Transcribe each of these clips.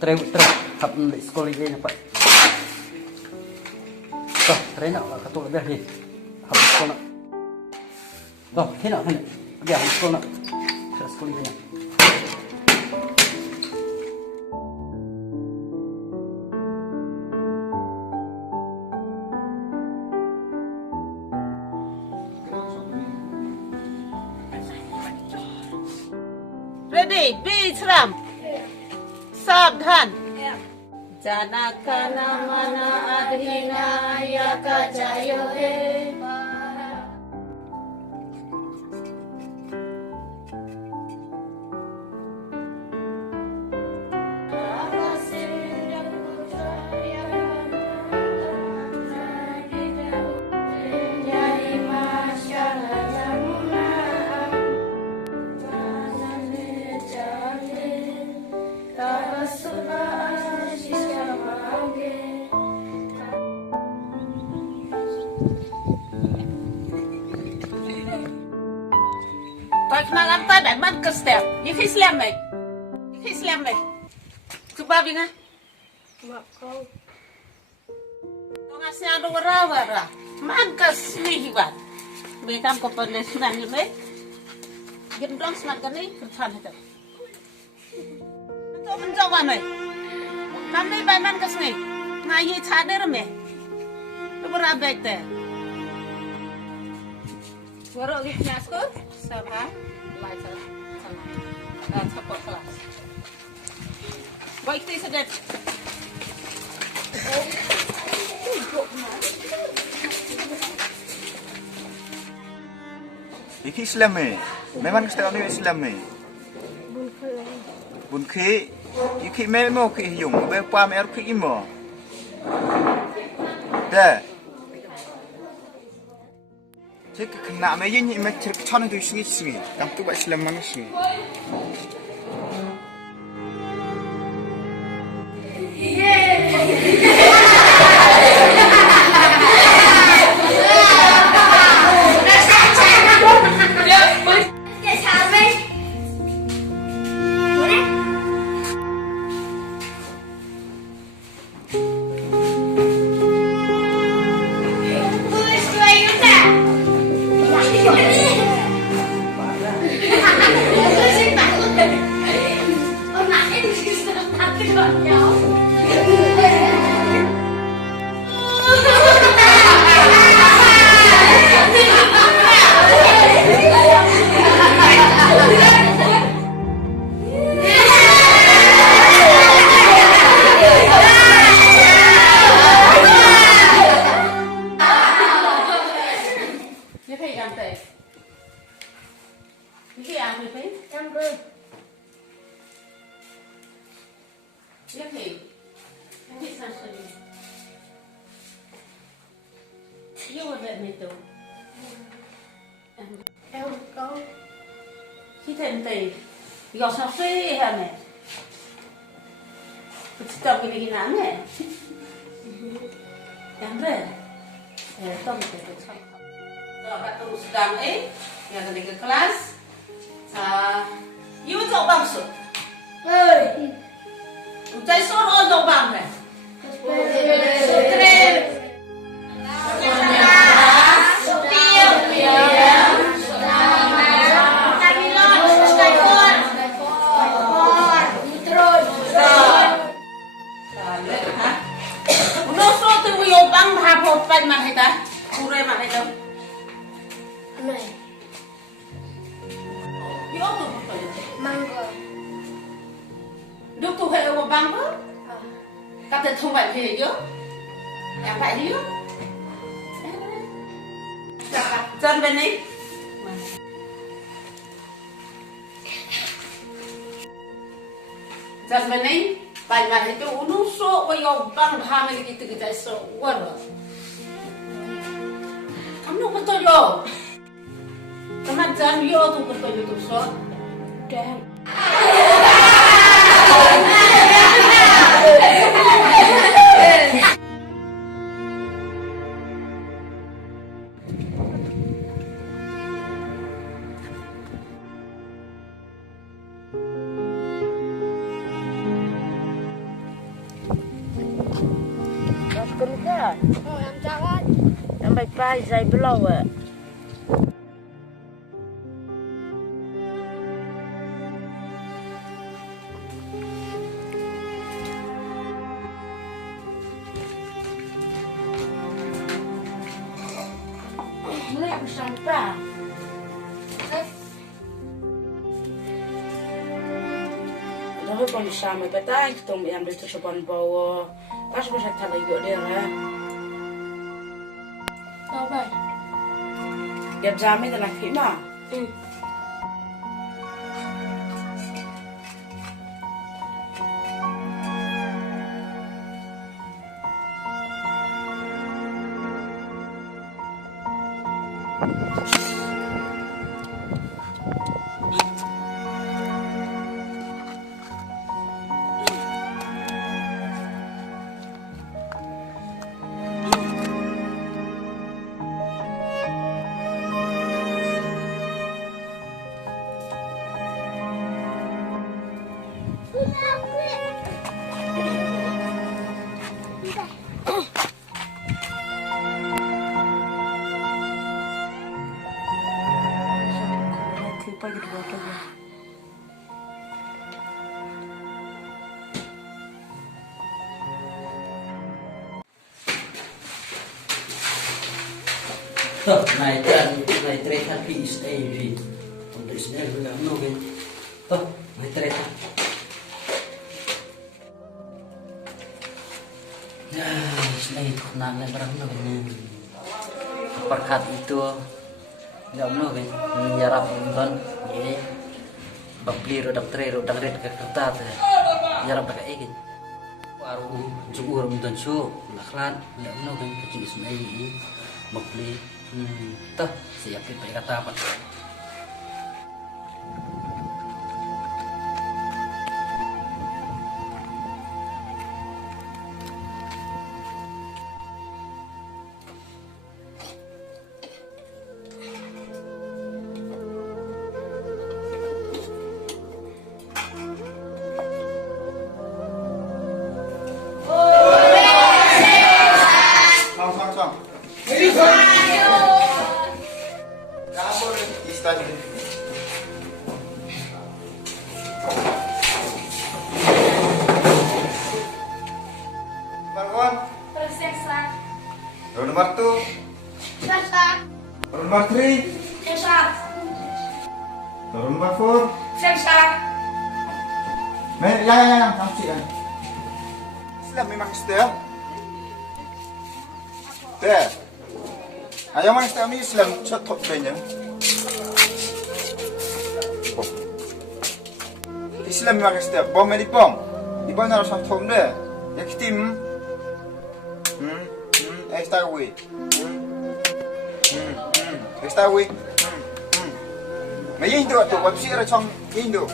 Terus hab sekolah ini apa? Toh, terena ketua lebih ni. Hab sekolah. Toh, khynnah. Dia hab sekolah. Sekolah ini. Ready, be seram. Sabdhan. Janakana mana adhina yaka jayo he. Tôi kenal antai Batman ke step. You can slam me. You can slam me. Coba binga. Mak kau. Kau ngasih adu wara. Man ke sini hibat. Bekam ke penesunan ni me. Gendong semat kani kerpan itu. Untuk menjawab me. Kami Batman ke sini. Ngayi cader me. Tu berabek te. Warok di nyasku. Sama, lai salah, support kelas. Baik tu sedap. Iki Islam memang kita ni Islam bun khi, iki memang khi yung, berapa mer khi imo. Dah. Cik kena meja ni macam cakap tu sini, kamu tu buat Islam mana sini? You would let me do. Em có. Khi thêm tì, gọt sao phê hả mẹ? Tao cái này nắng nè. Em về. Tao một cái xong. Rồi bạn tôi sedang yang ketiga kelas. You tahu bang su? Ucai suruh tahu bang deh. Sutre. Pan mana kita? Kurai mana kita? Này. Yo tu apa? Mango. Duk tu hay apa bang tu? Kata thong vậy thì yo. Em phải đi yo. Chân bên này. Chân bên này. Pan mana itu unuso wayo bang hamil kita so war. Kamu betul yo. Kamu jangan yo tu betul yo tu so. Dan. con cả. Em chào anh. Em bạch bay dày blow ạ. Mulai bersampah. Dah pun sama betai kita yang beli terseban bawa. Pas masa tak lagi dia lah. Chào vậy. Dia jamin dengan khynnah. Pagi dua lagi. Tuh, naik kereta PSA vi. Untuk isnya juga nungguin. Tuh, naik kereta. Ya, isnya itu nak lebaran nungguin. Perkat itu nggak nungguin. Nyarap nonton, ye. Beli rodak tre, rodak red ke kertas. Nyarap pakai egin. Waru juur nonton show, naklan, nggak nungguin kecil isnya ini. Beli. Tuh, siapin pakai kata apa? Nomor 2. Sesat. Nomor 3. Sesat. Nomor 4. Sesat. Yang sampai kan. Islam memang setia. Deh. Ayam yang setia ni Islam cetok banyak. Islam memang setia. Bom ni bom. Ibu nak rasa tom deh. Yang tim. Stay away. Stay away. Mấy hình tượng tụi bác sĩ ở trong cái hình tượng.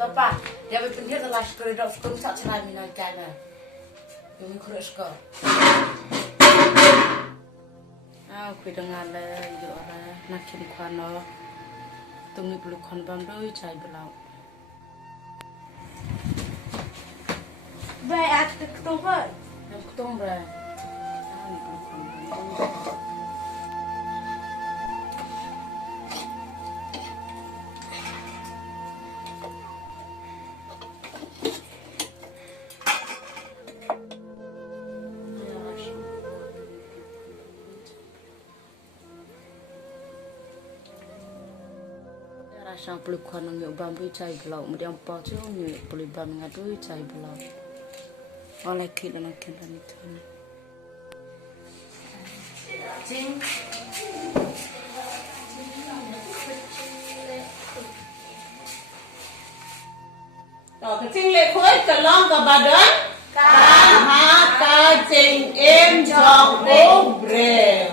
Tapa, dia berpikir telah sekolah dok sekolah tak cerai minat kaya. Yang kurus kau. Aku dengar le, itu orang nak kini kuano, tunggu bulu kuan bambu cai belau. Vậy à, ketong vậy. Yang ketong ber. Ni bulu kuan bambu. Sang peluk kuan ngi bambu cai belau, kemudian patu ngi peluk bambu ngadu cai belau. Oleh kita nak kena itu. Jing. Rồi cái chinh lệ khối cả long cả bà đơn. Cả hát cả chinh em chọc bố brèo.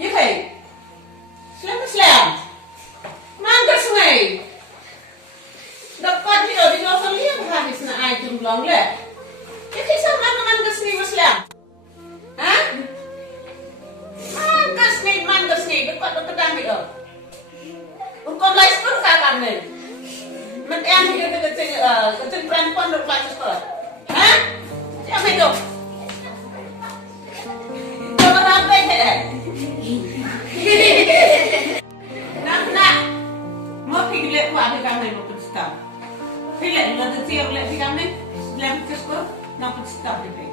Như vậy. Slam. này mình em thì cái chân brand con được lại cho hả em hay được cho nó làm đây thế nè mất thì lệ qua thì cam này một chút stop thì lệ là tự nhiên lệ thì cam này làm cái số nó một stop đi về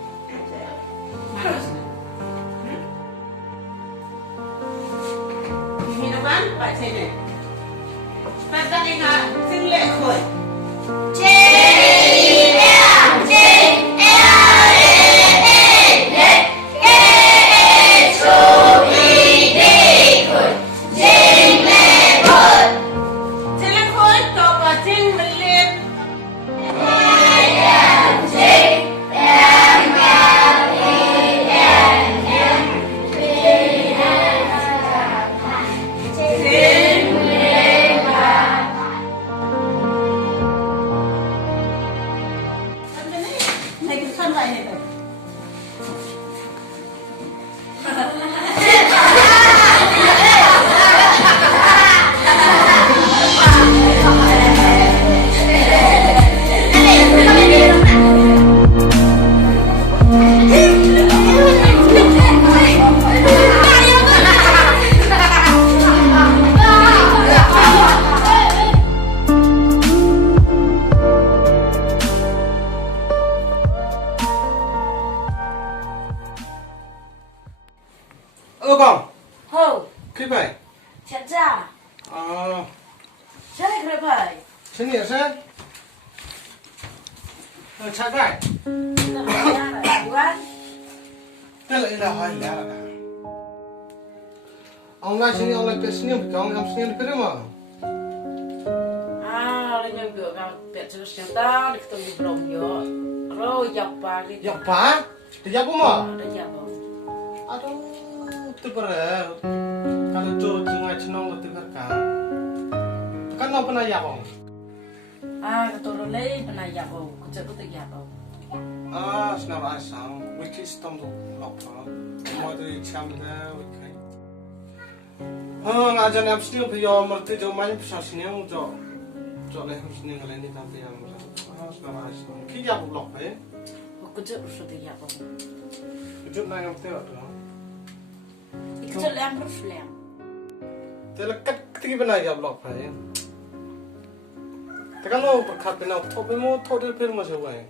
ini depan Pak sini. Sebentar ini sing lek khoi. Con Hô, cái vậy chặt ra. Ờ Chơi cái bài. xin nhớ xem chạy vậy Nó phải ra là quá. thế lại là hỏi lẽ là ông lại xin ông lại biết xin nhầm con ông xin biết mà À, lên được cái biệt cho nó ta được từng được lòng vô. Rồi dọc ba cái. dọc phá thì dọc không mà Đã dọc không? aduh itu berat kalau tuh sungai cenong itu kan lo pernah ya bang À, cái tôi lấy bên này dọc không? Cái chỗ tôi dọc không? senang asam wiki shitom tuh lọc phá mọi thứ chăm ra wiki ngajar em sendiri bây mà từ chỗ mấy sao xin nhau cho lấy không xin nhau lấy đi làm gì em senang asam khi dọc lọc ấy Cái chỗ tôi dọc không? cái chỗ này em thấy ở đó Cái chỗ làm rất làm. thế là cách cái bên này dọc lọc phải thế kan lo berkat bên nào thôi bên mua thôi đi film mà sao vậy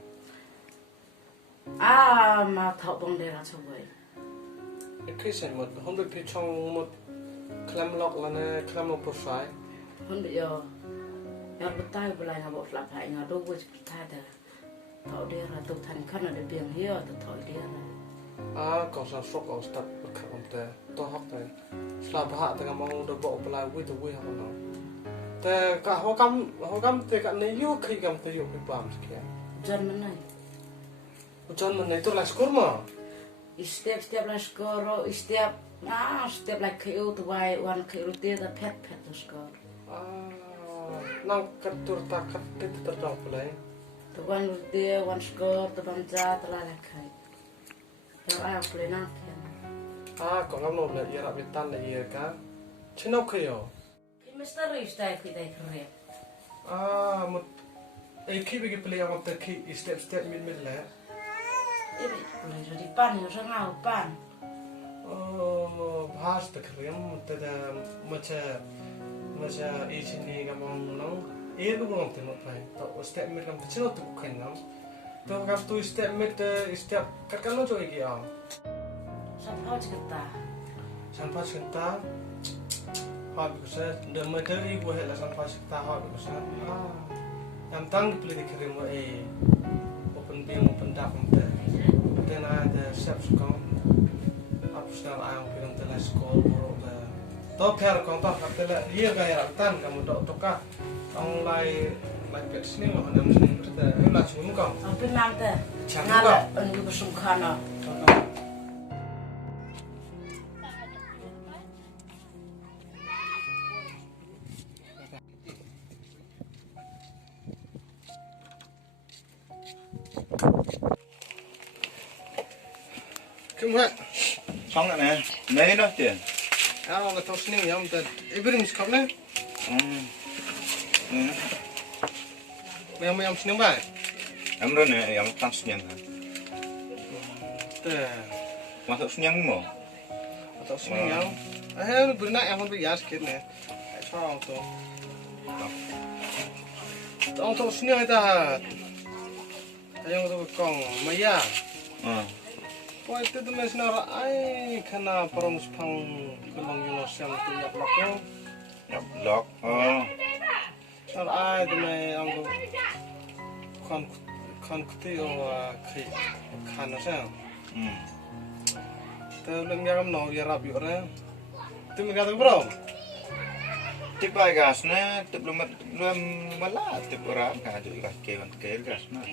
À, mà thọ bằng đây là sao vậy? cái gì một hôm được thì trong một khlem lọc là nè khlem lọc profile Hôm bây giờ em bắt tay với lại họ làm phải nhà đâu với thay thế thọ đây là tôi thành khăn là để biển hiếu tôi thọ đây là có sản xuất ở start berkat ông tè tôi học tè selama hạ tengah mau được bộ lại với tôi với học nó tè cả họ cam tè cả này yêu khi cam tôi yêu cái bám kia John mana? Johnmany itu lah skor mah. Setiap lah skor, setiap lah keu tu wai wan keu dia dah pet tu skor. Nang ketur takat itu terjauh pulai. Tu wan dia wan skor tu bangsa telah lah kai. Yang ayah boleh nak. Kau ngam nom le ia rapitan le ia ka. Chinok kyo. Misteri stay kita kerja. Mut ki bagi pulai yang mut ki step mid le. Ini boleh jadi pan, yang sangat pan. Bahas tak kerja mut ada macam ini kamu nong. Ia bukan tengok pai. Tak step mid kamu chinok tu bukan nong. Tu kamu tu step mid step kan lo joy ki am. Sampai cerita. Sampai cinta, hal besar. Dan materi buat lah sampai cinta hal besar. Yang tang dipilih dikirim open beam open dark mata. Dan ada siap suka. Apa sedang ayam kirim telah sekolah buruk dah. Tahu per kau tahu kata lah dia gaya tan kamu dok toka. Kamu lai pet sini mah nam sini berita. Lah cuma kau. Sampai nanti. Jangan Nala anu bersungkana. Cuma Xong rồi nè, lấy đó tiền. là tahu sini ya mata. Ibu ni sekarang ni. Yang senang baik. Amron yang tang senyang. Teh. Masuk senyang mo. Atau senang. Benar yang pun biasa sikit ni. Soal tu. Untuk senang itu. Yang tu kong Maya. Wah itu tu mesti nak ay kena perang sepang kelong Yunus yang tu nak laku. Ya blok. Nak ay tu mesti anggo kon kuti o khynnah sen. Terlebih yang mau ya rapi orang. Tu mereka tu bro. Tiba gasnya, belum malah tiba orang kaju kewan gasnya.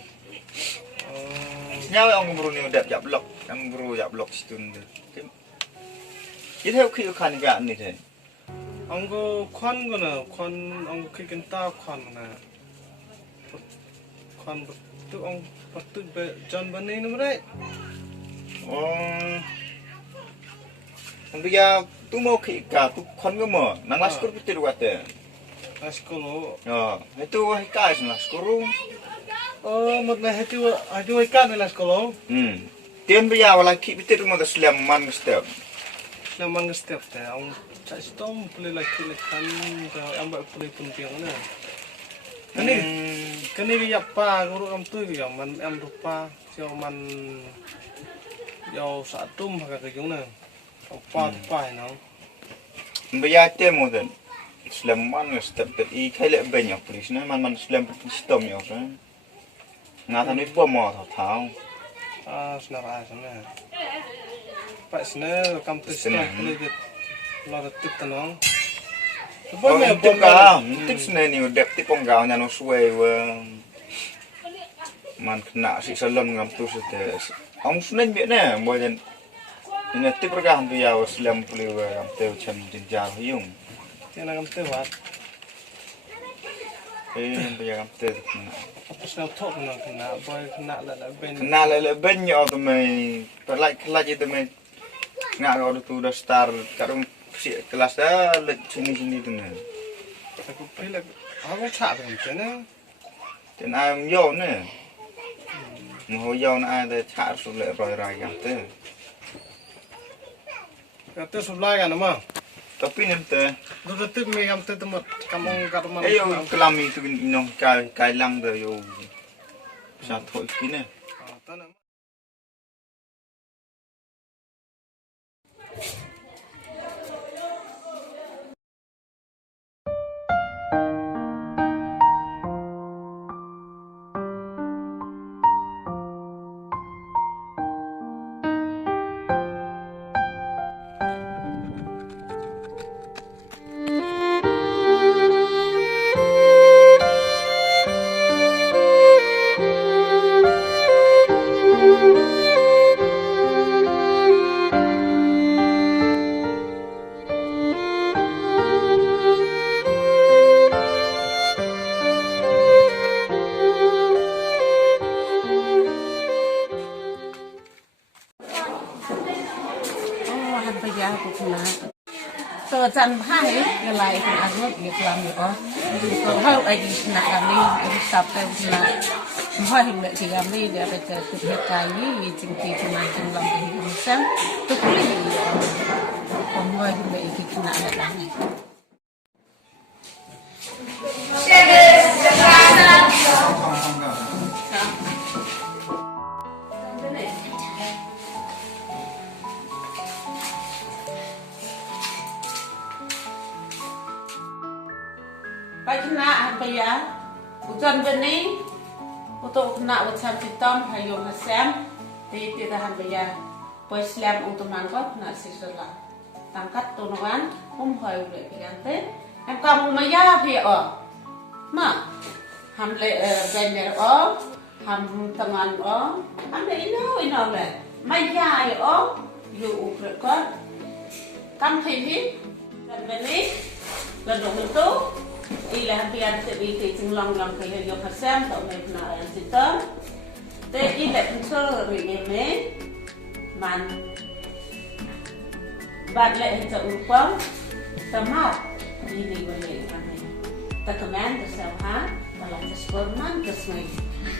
Nyawa orang buru ni udah jap blok, yang buru jap blok situ ni. Itu kiri kan gak ni je. Anggo kon guna, kon anggo kiri kenta kon na. Kon tu ang patut Johnmany ni mereka. Dia tu mau kira tu kon ke mau, nang laskur betul kata. Laskur. Itu hika is laskur. Mungkin hati ikan ni laskur. Tian biar wala kip betul mau Shem man-Sten. Shem man-Sten teh, ang shitom boleh lagi lekan, ambil boleh penting mana. Kini dia apa? Guru am tu dia man am rupa, siapa man, jauh shitom agak kejung na. Apa no? Biar temu tu, Shem man-Sten tu khlem banyak polis na, man Shem shitom ya kan. Ngatan ni pun mau tahu. Senar sana. Pak senar kam tu senar boleh lalu tip tenang. Tip kau, tip senar ni udah tip penggal nyano suai man kena si salam ngam tu sudah. Ang senar biar na, boleh ini tip pergah tu ya Shem boleh ngam tu macam jenjang hiung. Tiada ngam tu wat. Biar ngam tu kena. Apa senang top nak kena, boy kena lah ben. Kena lah ben ya tu mai, pelaj itu mai ngak kau tu dah start karung kelas dah sini tu ni. Aku pilih, aku cak tu macam ni. Dan ayam yo ni, mau yo na ada cak sulit roy yang tu. Kata sebelah kan nama. Tapi ni tu. Tu tu mi kam tu tempat kamu kat rumah. Yo khlem itu inong kai lang tu yo. Satu kini. Tanam.จันทร์ให้อะไรของอันนู้นมีความอยู่อ๋อตัวเขาไอ้ดีหนักอันนี้ไอ้สับเป็นหนักพ่อเห็นแบบที่อันนี้เดี๋ยวไปเจอคือเหตุการณ์นี้จริงๆที่มันจริงลองไปเห็นซ้ำทุกเรื่องผมพ่อเห็นแบบที่หนักแบบนี้ไปคณะหันไปยาอุจจาระวันนี้อุตคณะวัชชิตามพายมแซมที่ทหารไปยาไปสแลมอุตมันก็คณะศิษย์ละตั้งกัดตัวนั้นผมหอยเลยพี่กันเต้แอมกำมุมายาพี่อ๋อมาทำเลยเป็นเด็กอ๋อทำตั้งงานอ๋อทำเลยอินเอาเลยไม่ยาอ๋ออยู่อุปกรณ์กำที่พี่วันนี้ระดมตัวilah biar terbitik singlang kaya yo kasam tak mai na yang sitam te ilah unsur ringeme man bat le itu upang tamat ini boleh kami Takaman bersama dalam Sportman kesmai.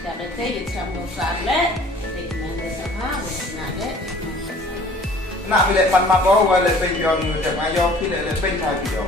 Jadi saya sama sahaja, dengan bersama bersama nak pilih pan mak bawa le pe yon te ma yo pilih le pe tha pi yo